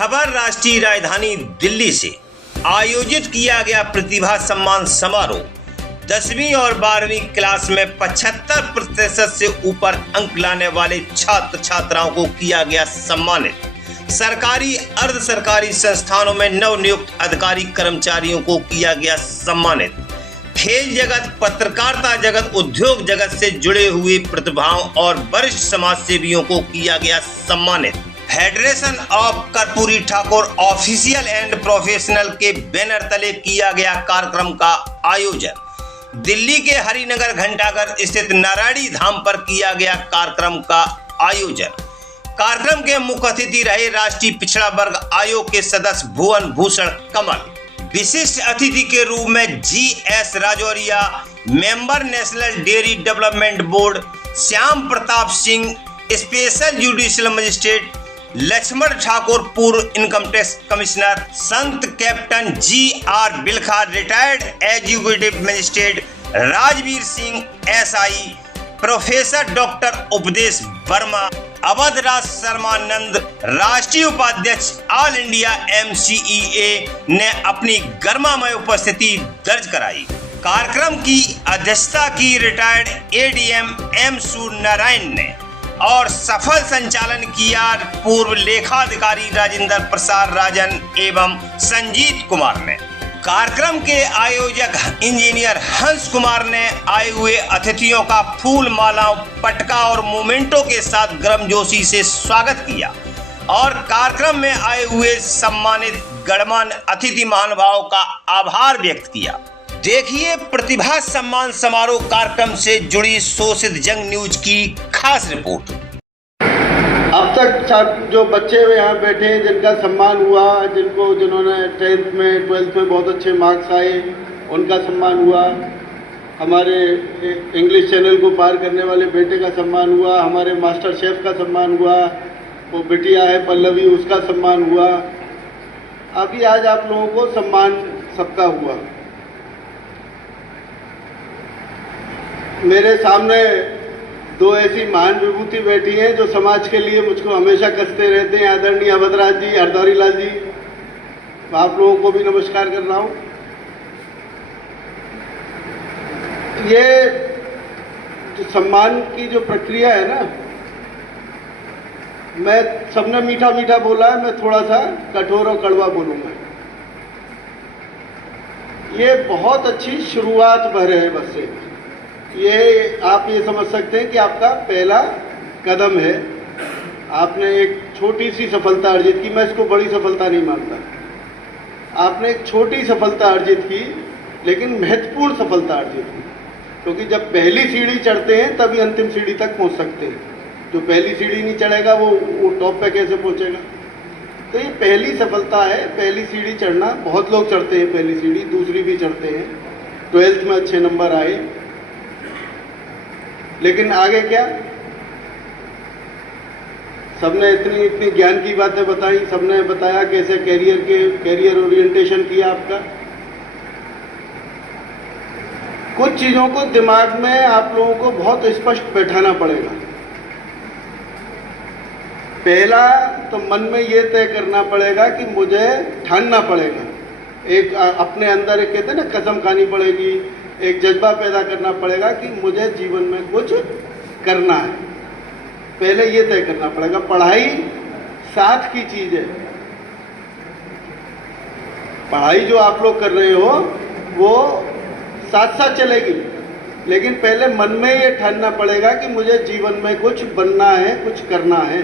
खबर राष्ट्रीय राजधानी दिल्ली से आयोजित किया गया प्रतिभा सम्मान समारोह 10वीं और 12वीं क्लास में 75% से ऊपर अंक लाने वाले छात्र छात्राओं को किया गया सम्मानित। सरकारी अर्ध सरकारी संस्थानों में नवनियुक्त अधिकारी कर्मचारियों को किया गया सम्मानित। खेल जगत, पत्रकारिता जगत, उद्योग जगत से जुड़े हुए प्रतिभाओं और वरिष्ठ समाज सेवियों को किया गया सम्मानित। Federation of Karpoori Thakur official and professional के बैनर तले किया गया कार्यक्रम का आयोजन दिल्ली के हरिनगर घंटाघर स्थित नारायणी धाम पर किया गया कार्यक्रम का आयोजन। कार्यक्रम के मुख्य अतिथि रहे राष्ट्रीय पिछड़ा वर्ग आयोग के सदस्य भुवन भूषण कमल। विशिष्ट अतिथि के रूप में GS Rajauria, member national dairy development board, Shyam Pratap Singh, special judicial magistrate Laxman Thakur, पूर्व income tax commissioner, Sant captain GR Bilkha, retired executive magistrate Rajveer Singh SI, professor doctor Updesh Verma, Awadhraj Sharmananda, राष्ट्रीय उपाध्यक्ष ऑल इंडिया MCEA ने अपनी गर्मामय उपस्थिति दर्ज कराई। कार्यक्रम की अध्यक्षता की रिटायर्ड ADM M सूर्यनारायण ने और सफल संचालन किया पूर्व लेखाधिकारी राजेंद्र प्रसाद राजन एवं संजीत कुमार ने। कार्यक्रम के आयोजक इंजीनियर हंस कुमार ने आए हुए अतिथियों का फूल मालाओं, पटका और मोमेंटो के साथ गर्मजोशी से स्वागत किया और कार्यक्रम में आए हुए सम्मानित गणमान्य अतिथि महानुभावों का आभार व्यक्त किया। देखिए प्रतिभा सम्मान समारोह कार्यक्रम से जुड़ी शोषित जंग न्यूज की खास रिपोर्ट। अब तक जो बच्चे यहाँ बैठे हैं जिनका सम्मान हुआ, जिन्होंने 10th में 12th में बहुत अच्छे मार्क्स आए उनका सम्मान हुआ, हमारे इंग्लिश चैनल को पार करने वाले बेटे का सम्मान हुआ, हमारे मास्टर शेफ का सम्मान हुआ, वो बिटिया है पल्लवी उसका सम्मान हुआ। अभी आज आप लोगों को सम्मान सबका हुआ। मेरे सामने दो ऐसी महान विभूति बैठी हैं जो समाज के लिए मुझको हमेशा कसते रहते हैं। आदरणीय अवधराज जी, हरदौरी लाल जी, आप लोगों को भी नमस्कार कर रहा हूं। ये जो सम्मान की जो प्रक्रिया है ना, मैं सबने मीठा मीठा बोला है, मैं थोड़ा सा कठोर और कड़वा बोलूंगा। ये बहुत अच्छी शुरुआत भर है। बस ये आप ये समझ सकते हैं कि आपका पहला कदम है। आपने एक छोटी सी सफलता अर्जित की, मैं इसको बड़ी सफलता नहीं मानता। आपने एक छोटी सफलता अर्जित की लेकिन महत्वपूर्ण सफलता अर्जित की, क्योंकि जब पहली सीढ़ी चढ़ते हैं तभी अंतिम सीढ़ी तक पहुंच सकते हैं। जो पहली सीढ़ी नहीं चढ़ेगा वो टॉप पे कैसे पहुंचेगा। तो ये पहली सफलता है, पहली सीढ़ी चढ़ना। बहुत लोग चढ़ते हैं पहली सीढ़ी, दूसरी भी चढ़ते हैं, 12th में अच्छे नंबर आए, लेकिन आगे क्या। सबने इतनी ज्ञान की बातें बताई, सबने बताया कैसे कैरियर ओरिएंटेशन किया आपका। कुछ चीजों को दिमाग में आप लोगों को बहुत स्पष्ट बैठाना पड़ेगा। पहला तो मन में ये तय करना पड़ेगा कि मुझे ठानना पड़ेगा, एक अपने अंदर एक कहते हैं ना कसम खानी पड़ेगी, एक जज्बा पैदा करना पड़ेगा कि मुझे जीवन में कुछ करना है। पहले ये तय करना पड़ेगा। पढ़ाई साथ की चीज है। पढ़ाई जो आप लोग कर रहे हो वो साथ साथ चलेगी, लेकिन पहले मन में ये ठानना पड़ेगा कि मुझे जीवन में कुछ बनना है, कुछ करना है।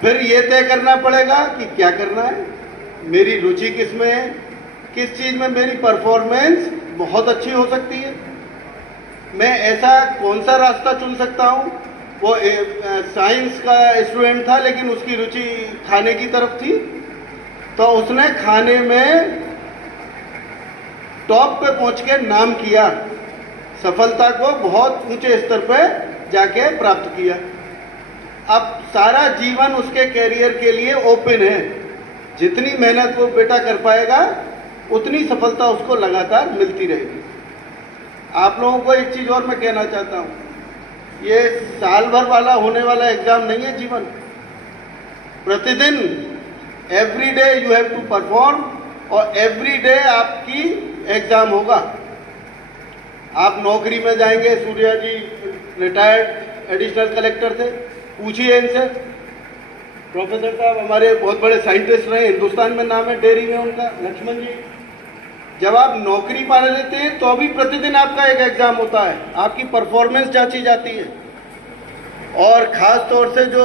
फिर ये तय करना पड़ेगा कि क्या करना है, मेरी रुचि किस में है, किस चीज में मेरी परफॉर्मेंस बहुत अच्छी हो सकती है, मैं ऐसा कौन सा रास्ता चुन सकता हूँ। वो साइंस का स्टूडेंट था लेकिन उसकी रुचि खाने की तरफ थी, तो उसने खाने में टॉप पे पहुंच के नाम किया, सफलता को बहुत ऊंचे स्तर पे जाके प्राप्त किया। अब सारा जीवन उसके कैरियर के लिए ओपन है। जितनी मेहनत वो बेटा कर पाएगा उतनी सफलता उसको लगातार मिलती रहेगी। आप लोगों को एक चीज और मैं कहना चाहता हूं, ये साल भर वाला होने वाला एग्जाम नहीं है जीवन। प्रतिदिन every day you have to perform, और एवरी डे आपकी एग्जाम होगा। आप नौकरी में जाएंगे, Surya ji retired additional collector थे, पूछिए इनसे। प्रोफेसर साहब हमारे बहुत बड़े साइंटिस्ट रहे, हिंदुस्तान में नाम है डेयरी में उनका, लक्ष्मण जी। जब आप नौकरी पा लेते हैं तो भी प्रतिदिन आपका एक एग्जाम होता है, आपकी परफॉर्मेंस जांची जाती है। और ख़ास तौर से जो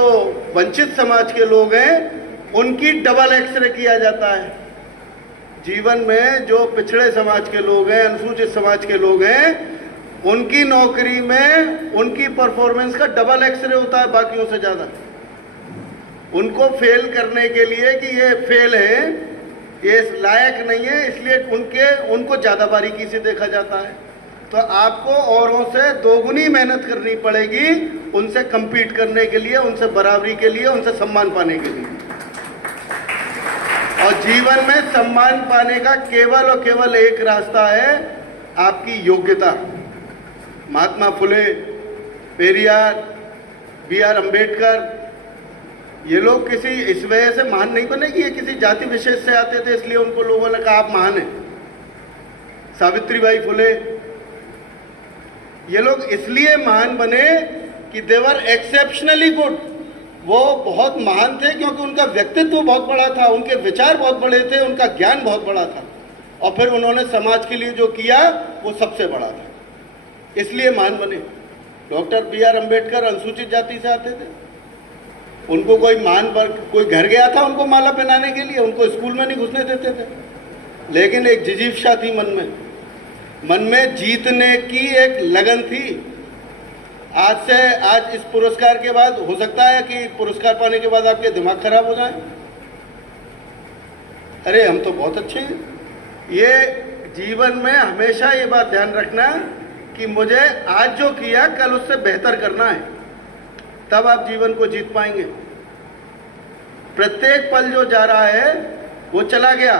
वंचित समाज के लोग हैं उनकी डबल एक्सरे किया जाता है। जीवन में जो पिछड़े समाज के लोग हैं, अनुसूचित समाज के लोग हैं, उनकी नौकरी में उनकी परफॉर्मेंस का डबल एक्सरे होता है बाकियों से ज़्यादा। उनको फेल करने के लिए कि ये फेल है, ये लायक नहीं है, इसलिए उनको ज़्यादा बारीकी से देखा जाता है। तो आपको औरों से दोगुनी मेहनत करनी पड़ेगी उनसे compete करने के लिए, उनसे बराबरी के लिए, उनसे सम्मान पाने के लिए। और जीवन में सम्मान पाने का केवल और केवल एक रास्ता है, आपकी योग्यता। महात्मा फुले, पेरियार, B.R. अम्बेडकर, ये लोग किसी इस वजह से महान नहीं बने कि ये किसी जाति विशेष से आते थे इसलिए उनको लोगों ने कहा आप महान हैं। सावित्रीबाई फुले, ये लोग इसलिए महान बने कि दे वर एक्सेप्शनली गुड। वो बहुत महान थे क्योंकि उनका व्यक्तित्व बहुत बड़ा था, उनके विचार बहुत बड़े थे, उनका ज्ञान बहुत बड़ा था, और फिर उन्होंने समाज के लिए जो किया वो सबसे बड़ा था, इसलिए महान बने। Doctor B.R. अम्बेडकर अनुसूचित जाति से आते थे, उनको कोई महान वर्ग, कोई घर गया था उनको माला पहनाने के लिए, उनको स्कूल में नहीं घुसने देते थे, लेकिन एक जिजीप्सा थी मन में जीतने की एक लगन थी। आज इस पुरस्कार के बाद हो सकता है कि पुरस्कार पाने के बाद आपके दिमाग खराब हो जाए, अरे हम तो बहुत अच्छे हैं। ये जीवन में हमेशा ये बात ध्यान रखना कि मुझे आज जो किया कल उससे बेहतर करना है, तब आप जीवन को जीत पाएंगे। प्रत्येक पल जो जा रहा है वो चला गया,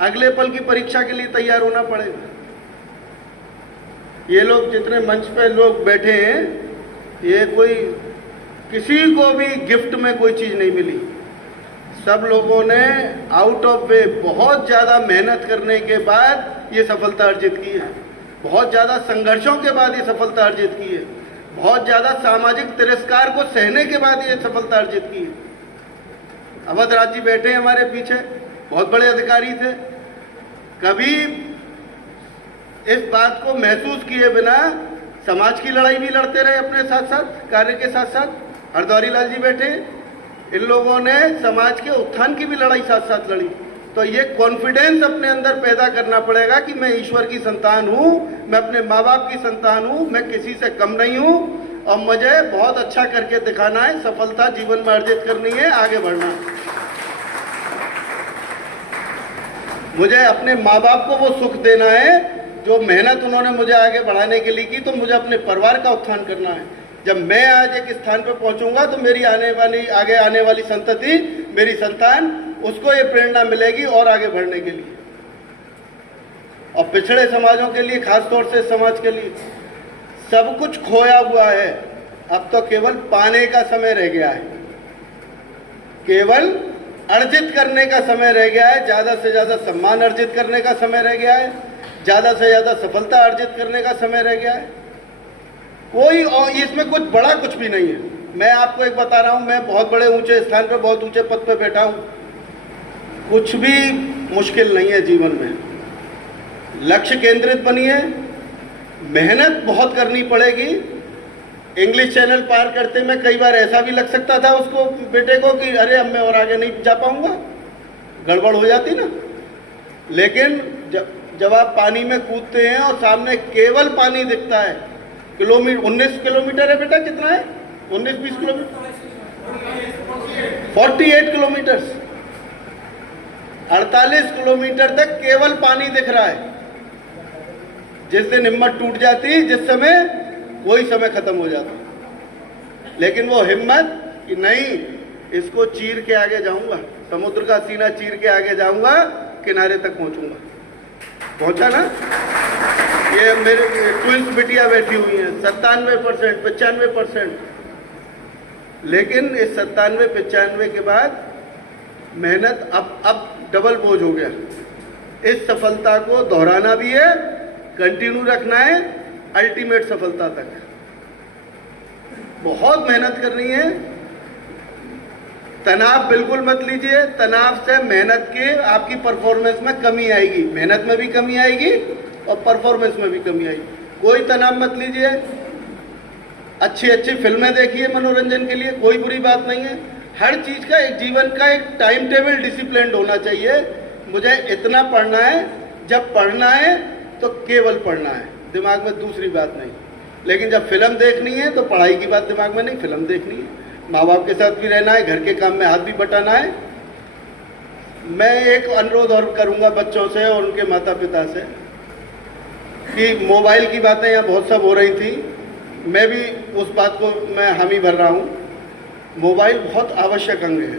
अगले पल की परीक्षा के लिए तैयार होना पड़ेगा। ये लोग जितने मंच पे लोग बैठे हैं, ये कोई किसी को भी गिफ्ट में कोई चीज़ नहीं मिली। सब लोगों ने आउट ऑफ वे बहुत ज़्यादा मेहनत करने के बाद ये सफलता अर्जित की है, बहुत ज़्यादा संघर्षों के बाद ये सफलता अर्जित की है, बहुत ज़्यादा सामाजिक तिरस्कार को सहने के बाद ये सफलता अर्जित की है। अवध राज जी बैठे हैं हमारे पीछे, बहुत बड़े अधिकारी थे, कभी इस बात को महसूस किए बिना समाज की लड़ाई भी लड़ते रहे अपने साथ साथ, कार्य के साथ साथ। हरदौरी लाल जी बैठे, इन लोगों ने समाज के उत्थान की भी लड़ाई साथ साथ लड़ी। तो ये कॉन्फिडेंस अपने अंदर पैदा करना पड़ेगा कि मैं ईश्वर की संतान हूँ, मैं अपने माँ बाप की संतान हूँ, मैं किसी से कम नहीं हूँ, और मुझे बहुत अच्छा करके दिखाना है, सफलता जीवन में अर्जित करनी है, आगे बढ़ना है। मुझे अपने माँ बाप को वो सुख देना है जो मेहनत उन्होंने मुझे आगे बढ़ाने के लिए की, तो मुझे अपने परिवार का उत्थान करना है। जब मैं आज एक स्थान पर पहुंचूंगा तो मेरी आगे आने वाली संतति, मेरी संतान, उसको ये प्रेरणा मिलेगी और आगे बढ़ने के लिए। और पिछड़े समाजों के लिए, खास तौर से समाज के लिए, सब कुछ खोया हुआ है, अब तो केवल पाने का समय रह गया है, केवल अर्जित करने का समय रह गया है, ज़्यादा से ज़्यादा सम्मान अर्जित करने का समय रह गया है, ज़्यादा से ज़्यादा सफलता अर्जित करने का समय रह गया है। कोई और इसमें कुछ बड़ा कुछ भी नहीं है। मैं आपको एक बता रहा हूँ, मैं बहुत बड़े ऊंचे स्थान पर, बहुत ऊंचे पद पर बैठा हूँ, कुछ भी मुश्किल नहीं है जीवन में। लक्ष्य केंद्रित बनिए, मेहनत बहुत करनी पड़ेगी। इंग्लिश चैनल पार करते में कई बार ऐसा भी लग सकता था उसको, बेटे को, कि अरे अब मैं और आगे नहीं जा पाऊंगा, गड़बड़ हो जाती ना। लेकिन जब आप पानी में कूदते हैं और सामने केवल पानी दिखता है, 19 किलोमीटर है बेटा, कितना है, 19-20 किलोमीटर, 48 किलोमीटर, 48 किलोमीटर तक केवल पानी दिख रहा है। जिस दिन हिम्मत टूट जाती, जिस समय, वही समय खत्म हो जाता। लेकिन वो हिम्मत कि नहीं, इसको चीर के आगे जाऊंगा, समुद्र का सीना चीर के आगे जाऊंगा, किनारे तक पहुंचूंगा। पहुंचा ना। ये मेरे ट्विंस बिटिया बैठी हुई हैं, 97%, 95%। लेकिन इस 97-95 के बाद मेहनत अब डबल बोझ हो गया। इस सफलता को दोहराना भी है, कंटिन्यू रखना है अल्टीमेट सफलता तक। बहुत मेहनत करनी है। तनाव बिल्कुल मत लीजिए, तनाव से मेहनत की आपकी परफॉर्मेंस में कमी आएगी, मेहनत में भी कमी आएगी और परफॉर्मेंस में भी कमी आएगी। कोई तनाव मत लीजिए, अच्छी अच्छी फिल्में देखिए मनोरंजन के लिए, कोई बुरी बात नहीं है। हर चीज़ का एक जीवन का एक टाइम टेबल डिसिप्लिन होना चाहिए। मुझे इतना पढ़ना है, जब पढ़ना है तो केवल पढ़ना है, दिमाग में दूसरी बात नहीं। लेकिन जब फिल्म देखनी है तो पढ़ाई की बात दिमाग में नहीं, फिल्म देखनी है। माँ बाप के साथ भी रहना है, घर के काम में हाथ भी बटाना है। मैं एक अनुरोध और करूँगा बच्चों से और उनके माता पिता से कि मोबाइल की बातें यहाँ बहुत सब हो रही थी, मैं भी उस बात को मैं हामी भर रहा हूँ। मोबाइल बहुत आवश्यक अंग है,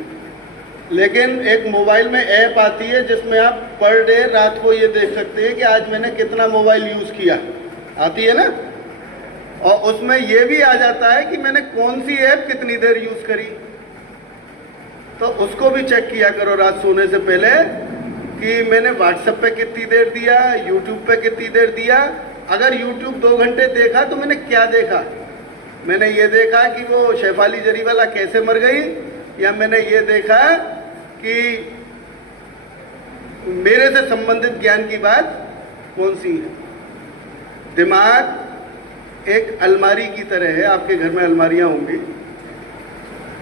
लेकिन एक मोबाइल में ऐप आती है जिसमें आप पर डे रात को ये देख सकते हैं कि आज मैंने कितना मोबाइल यूज़ किया, आती है ना। और उसमें ये भी आ जाता है कि मैंने कौन सी ऐप कितनी देर यूज़ करी, तो उसको भी चेक किया करो रात सोने से पहले कि मैंने व्हाट्सएप पे कितनी देर दिया, यूट्यूब पे कितनी देर दिया। अगर यूट्यूब 2 घंटे देखा तो मैंने क्या देखा। मैंने ये देखा कि वो शेफाली जरीवाला कैसे मर गई, या मैंने ये देखा कि मेरे से संबंधित ज्ञान की बात कौन सी है। दिमाग एक अलमारी की तरह है, आपके घर में अलमारियां होंगी,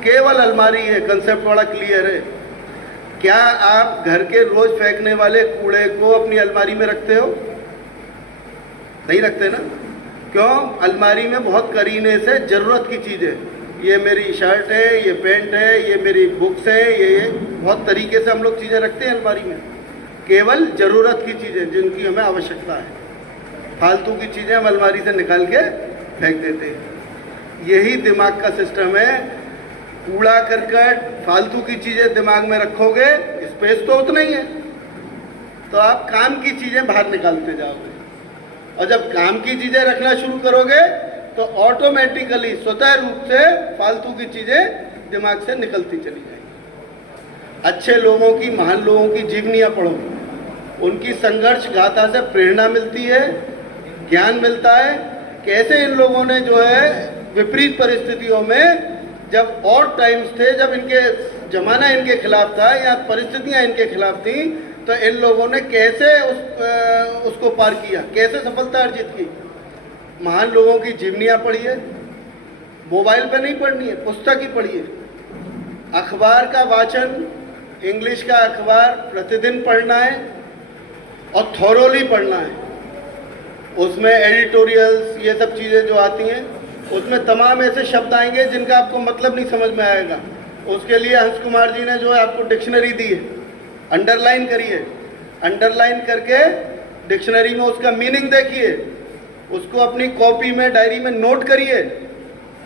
केवल अलमारी है, कंसेप्ट बड़ा क्लियर है। क्या आप घर के रोज फेंकने वाले कूड़े को अपनी अलमारी में रखते हो? नहीं रखते ना। क्यों? अलमारी में बहुत करीने से जरूरत की चीज़ है, ये मेरी शर्ट है, ये पैंट है, ये मेरी बुक्स है, ये बहुत तरीके से हम लोग चीज़ें रखते हैं अलमारी में। केवल ज़रूरत की चीज़ें जिनकी हमें आवश्यकता है, फालतू की चीज़ें हम अलमारी से निकाल के फेंक देते हैं। यही दिमाग का सिस्टम है। कूड़ा करकट फालतू की चीज़ें दिमाग में रखोगे, स्पेस तो उतना ही है, तो आप काम की चीज़ें बाहर निकालते जाओगे। और जब काम की चीज़ें रखना शुरू करोगे तो ऑटोमेटिकली स्वतः रूप से फालतू की चीज़ें दिमाग से निकलती चली जाएंगी। अच्छे लोगों की, महान लोगों की जीवनियाँ पढ़ो, उनकी संघर्ष गाथा से प्रेरणा मिलती है, ज्ञान मिलता है। कैसे इन लोगों ने जो है विपरीत परिस्थितियों में, जब और टाइम्स थे, जब इनके जमाना इनके खिलाफ था या परिस्थितियां इनके खिलाफ थी, तो इन लोगों ने कैसे उसको पार किया, कैसे सफलता अर्जित की। महान लोगों की जीवनियाँ पढ़िए, मोबाइल पे नहीं पढ़नी है, पुस्तक ही पढ़िए। अखबार का वाचन, इंग्लिश का अखबार प्रतिदिन पढ़ना है और थॉरोली पढ़ना है। उसमें एडिटोरियल्स, ये सब चीज़ें जो आती हैं, उसमें तमाम ऐसे शब्द आएंगे जिनका आपको मतलब नहीं समझ में आएगा। उसके लिए हंस कुमार जी ने जो है आपको डिक्शनरी दी है, अंडरलाइन करिए, अंडरलाइन करके डिक्शनरी में उसका मीनिंग देखिए, उसको अपनी कॉपी में, डायरी में नोट करिए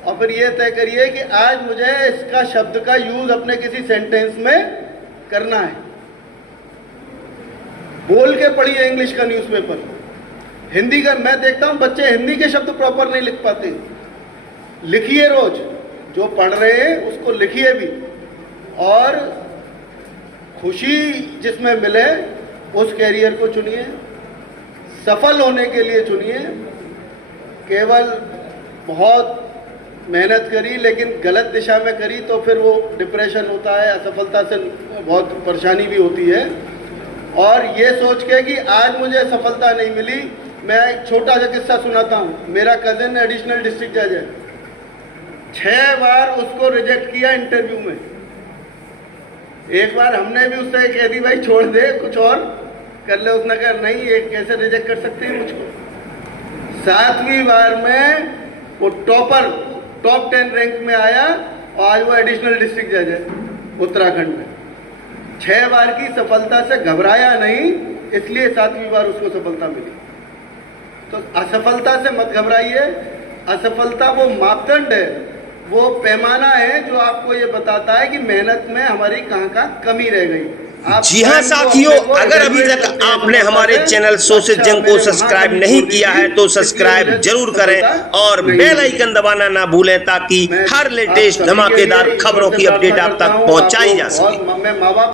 और फिर ये तय करिए कि आज मुझे इसका शब्द का यूज अपने किसी सेंटेंस में करना है। बोल के पढ़िए इंग्लिश का न्यूज़पेपर। हिंदी का मैं देखता हूँ बच्चे हिंदी के शब्द प्रॉपर नहीं लिख पाते। लिखिए, रोज जो पढ़ रहे हैं उसको लिखिए भी, और खुशी जिसमें मिले उस कैरियर को चुनिए, सफल होने के लिए चुनिए। केवल बहुत मेहनत करी लेकिन गलत दिशा में करी तो फिर वो डिप्रेशन होता है, असफलता से बहुत परेशानी भी होती है। और ये सोच के कि आज मुझे सफलता नहीं मिली, मैं एक छोटा सा किस्सा सुनाता हूँ। मेरा कज़न एडिशनल डिस्ट्रिक्ट जज है, 6 बार उसको रिजेक्ट किया इंटरव्यू में। एक बार हमने भी उससे कह दी भाई छोड़ दे, कुछ और कर ले। उसने कहा नहीं, ये कैसे रिजेक्ट कर सकते हैं मुझको। 7वीं बार में वो टॉपर, टॉप 10 रैंक में आया और आज वो एडिशनल डिस्ट्रिक्ट जज है उत्तराखंड में। 6 बार की सफलता से घबराया नहीं, इसलिए 7वीं बार उसको सफलता मिली। तो असफलता से मत घबराइए। असफलता वो मापदंड है वो पैमाना है जो आपको ये बताता है कि मेहनत में हमारी कहाँ कमी रह गई। जी हाँ साथियों, अगर अभी तक आपने हमारे चैनल सोशल जंग को सब्सक्राइब नहीं किया है तो सब्सक्राइब जरूर करें और बेल आइकन दबाना ना भूलें ताकि हर लेटेस्ट धमाकेदार खबरों की अपडेट आप तक पहुंचाई जा सके। मैं माँ बाप